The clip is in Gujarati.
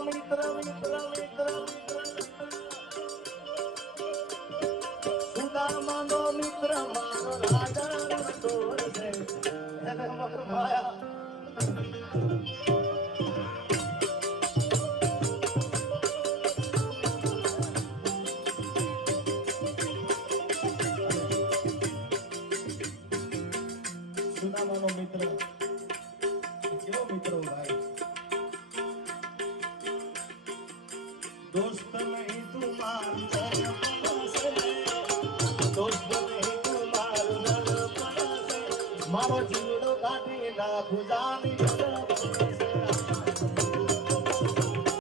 મિત્ર મિત્ર મિત્ર સુદામાનો મિત્ર મારો રાજા તોર છે એને મરવાયા સુદામાનો મિત્ર કેવો મિત્ર ભાઈ दोस्त नहीं तुम्हारी दोस्त नहीं तुम्हारी मारो जीवड़ो काटी ना खुदानी